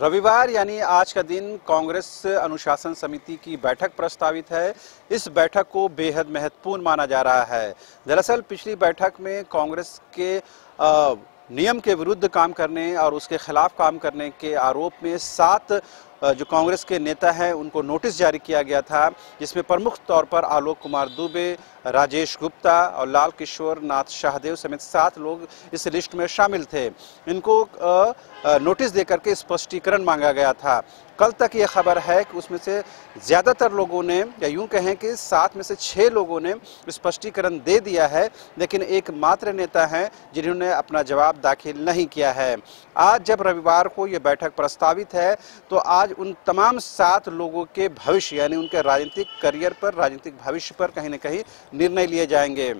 रविवार यानी आज का दिन कांग्रेस अनुशासन समिति की बैठक प्रस्तावित है। इस बैठक को बेहद महत्वपूर्ण माना जा रहा है। दरअसल पिछली बैठक में कांग्रेस के नियम के विरुद्ध काम करने और उसके खिलाफ काम करने के आरोप में 7 जो कांग्रेस के नेता हैं उनको नोटिस जारी किया गया था, जिसमें प्रमुख तौर पर आलोक कुमार दुबे, राजेश गुप्ता और लाल किशोर नाथ शाहदेव समेत 7 लोग इस लिस्ट में शामिल थे। इनको नोटिस देकर के स्पष्टीकरण मांगा गया था। कल तक ये खबर है कि उसमें से ज़्यादातर लोगों ने, या यूं कहें कि 7 में से 6 लोगों ने स्पष्टीकरण दे दिया है, लेकिन एकमात्र नेता हैं जिन्होंने अपना जवाब दाखिल नहीं किया है। आज जब रविवार को ये बैठक प्रस्तावित है तो आज उन तमाम 7 लोगों के भविष्य यानी उनके राजनीतिक करियर पर, राजनीतिक भविष्य पर कहीं न कहीं निर्णय लिए जाएंगे।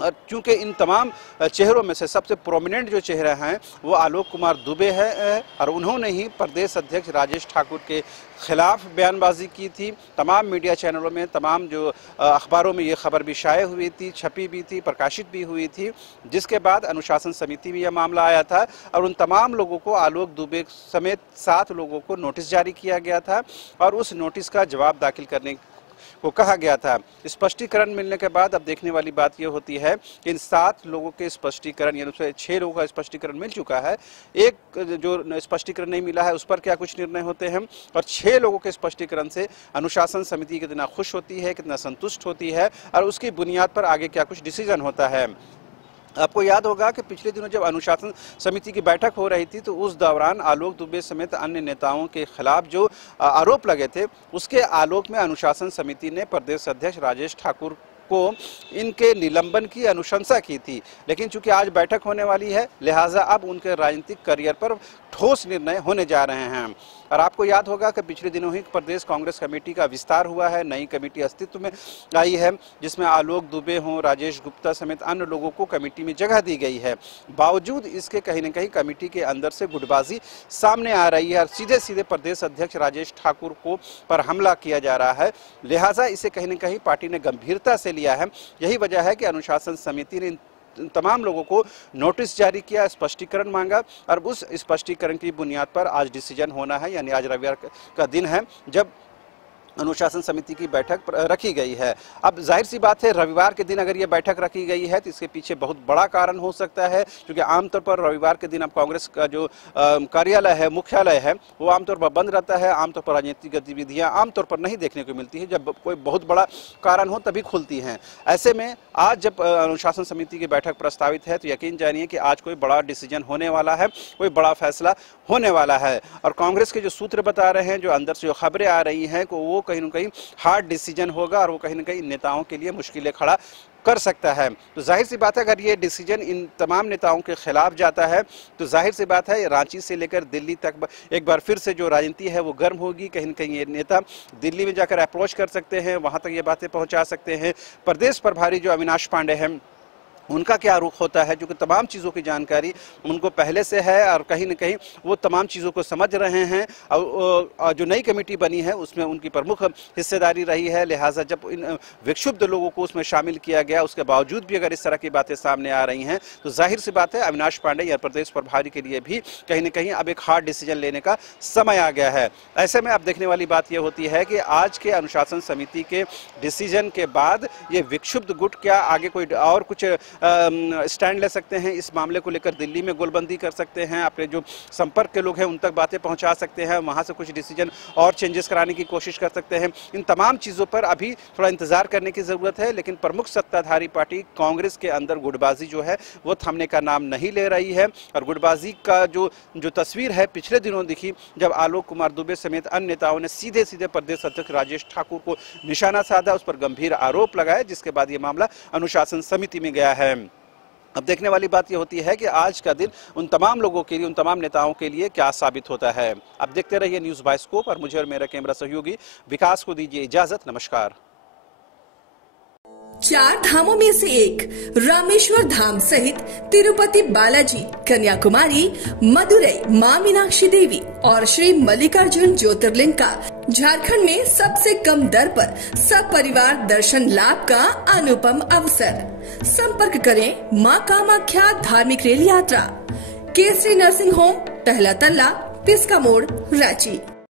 और चूंकि इन तमाम चेहरों में से सबसे प्रोमिनेंट जो चेहरा हैं वो आलोक कुमार दुबे है और उन्होंने ही प्रदेश अध्यक्ष राजेश ठाकुर के खिलाफ बयानबाजी की थी। तमाम मीडिया चैनलों में, तमाम जो अखबारों में ये खबर भी शाये हुई थी, छपी भी थी, प्रकाशित भी हुई थी, जिसके बाद अनुशासन समिति में यह मामला आया था और उन तमाम लोगों को, आलोक दुबे समेत 7 लोगों को नोटिस जारी किया गया था और उस नोटिस का जवाब दाखिल करने को कहा गया था। स्पष्टीकरण मिलने के बाद अब देखने वाली बात यह होती है कि इन 7 लोगों के स्पष्टीकरण, यानी उसमें 6 लोगों का स्पष्टीकरण मिल चुका है, एक जो स्पष्टीकरण नहीं मिला है उस पर क्या कुछ निर्णय होते हैं, और 6 लोगों के स्पष्टीकरण से अनुशासन समिति कितना खुश होती है, कितना संतुष्ट होती है और उसकी बुनियाद पर आगे क्या कुछ डिसीजन होता है। आपको याद होगा कि पिछले दिनों जब अनुशासन समिति की बैठक हो रही थी तो उस दौरान आलोक दुबे समेत अन्य नेताओं के खिलाफ जो आरोप लगे थे, उसके आलोक में अनुशासन समिति ने प्रदेश अध्यक्ष राजेश ठाकुर को इनके निलंबन की अनुशंसा की थी। लेकिन चूंकि आज बैठक होने वाली है, लिहाजा अब उनके राजनीतिक करियर पर ठोस निर्णय होने जा रहे हैं। और आपको याद होगा कि पिछले दिनों ही प्रदेश कांग्रेस कमेटी का विस्तार हुआ है, नई कमेटी अस्तित्व में आई है, जिसमें आलोक दुबे हों, राजेश गुप्ता समेत अन्य लोगों को कमेटी में जगह दी गई है। बावजूद इसके कहीं न कहीं कमेटी के अंदर से गुटबाजी सामने आ रही है और सीधे सीधे प्रदेश अध्यक्ष राजेश ठाकुर को पर हमला किया जा रहा है। लिहाजा इसे कहीं न कहीं पार्टी ने गंभीरता से लिया है। यही वजह है कि अनुशासन समिति ने तमाम लोगों को नोटिस जारी किया, स्पष्टीकरण मांगा और उस स्पष्टीकरण की बुनियाद पर आज डिसीजन होना है। यानी आज रविवार का दिन है जब अनुशासन समिति की बैठक रखी गई है। अब जाहिर सी बात है, रविवार के दिन अगर ये बैठक रखी गई है तो इसके पीछे बहुत बड़ा कारण हो सकता है, क्योंकि आमतौर पर रविवार के दिन अब कांग्रेस का जो कार्यालय है, मुख्यालय है, वो आमतौर पर बंद रहता है। आमतौर पर राजनीतिक गतिविधियां आमतौर पर नहीं देखने को मिलती है। जब कोई बहुत बड़ा कारण हो तभी खुलती हैं। ऐसे में आज जब अनुशासन समिति की बैठक प्रस्तावित है तो यकीन जानिए कि आज कोई बड़ा डिसीजन होने वाला है, कोई बड़ा फैसला होने वाला है। और कांग्रेस के जो सूत्र बता रहे हैं, जो अंदर से जो खबरें आ रही हैं, कि वो कहीं न कहीं हार्ड डिसीजन होगा और वो कहीं न कहीं नेताओं के लिए मुश्किलें खड़ा कर सकता है। तो जाहिर सी बात है, अगर ये डिसीजन इन तमाम नेताओं के खिलाफ जाता है तो जाहिर सी बात है रांची से लेकर दिल्ली तक एक बार फिर से जो राजनीति है वो गर्म होगी। कहीं न कहीं ये नेता दिल्ली में जाकर अप्रोच कर सकते हैं, वहाँ तक ये बातें पहुँचा सकते हैं। प्रदेश प्रभारी जो अविनाश पांडे हैं, उनका क्या रुख होता है, क्योंकि तमाम चीज़ों की जानकारी उनको पहले से है और कहीं न कहीं वो तमाम चीज़ों को समझ रहे हैं। और जो नई कमेटी बनी है उसमें उनकी प्रमुख हिस्सेदारी रही है। लिहाजा जब इन विक्षुब्ध लोगों को उसमें शामिल किया गया, उसके बावजूद भी अगर इस तरह की बातें सामने आ रही हैं तो जाहिर सी बात है अविनाश पांडे या प्रदेश प्रभारी के लिए भी कहीं न कहीं अब एक हार्ड डिसीजन लेने का समय आ गया है। ऐसे में अब देखने वाली बात यह होती है कि आज के अनुशासन समिति के डिसीजन के बाद ये विक्षुब्ध गुट क्या आगे कोई और कुछ स्टैंड ले सकते हैं इस मामले को लेकर, दिल्ली में गोलबंदी कर सकते हैं, अपने जो संपर्क के लोग हैं उन तक बातें पहुंचा सकते हैं, वहां से कुछ डिसीजन और चेंजेस कराने की कोशिश कर सकते हैं। इन तमाम चीज़ों पर अभी थोड़ा इंतजार करने की ज़रूरत है। लेकिन प्रमुख सत्ताधारी पार्टी कांग्रेस के अंदर गुटबाजी जो है वो थमने का नाम नहीं ले रही है। और गुटबाजी का जो तस्वीर है पिछले दिनों दिखी, जब आलोक कुमार दुबे समेत अन्य नेताओं ने सीधे सीधे प्रदेश अध्यक्ष राजेश ठाकुर को निशाना साधा, उस पर गंभीर आरोप लगाए, जिसके बाद ये मामला अनुशासन समिति में गया है। अब देखने वाली बात यह होती है कि आज का दिन उन तमाम लोगों के लिए, उन तमाम नेताओं के लिए क्या साबित होता है। अब देखते रहिए न्यूज़ बाइस्कोप और मुझे और मेरा कैमरा सहयोगी विकास को दीजिए इजाजत। नमस्कार। 4 धामों में से एक रामेश्वर धाम सहित तिरुपति बालाजी, कन्याकुमारी, मदुरई, मां मीनाक्षी देवी और श्री मल्लिकार्जुन ज्योतिर्लिंग का झारखंड में सबसे कम दर पर सब परिवार दर्शन लाभ का अनुपम अवसर। संपर्क करें मां कामाख्या धार्मिक रेल यात्रा, केसरी नर्सिंग होम, पहला तल्ला, पिस्का मोड़, रांची।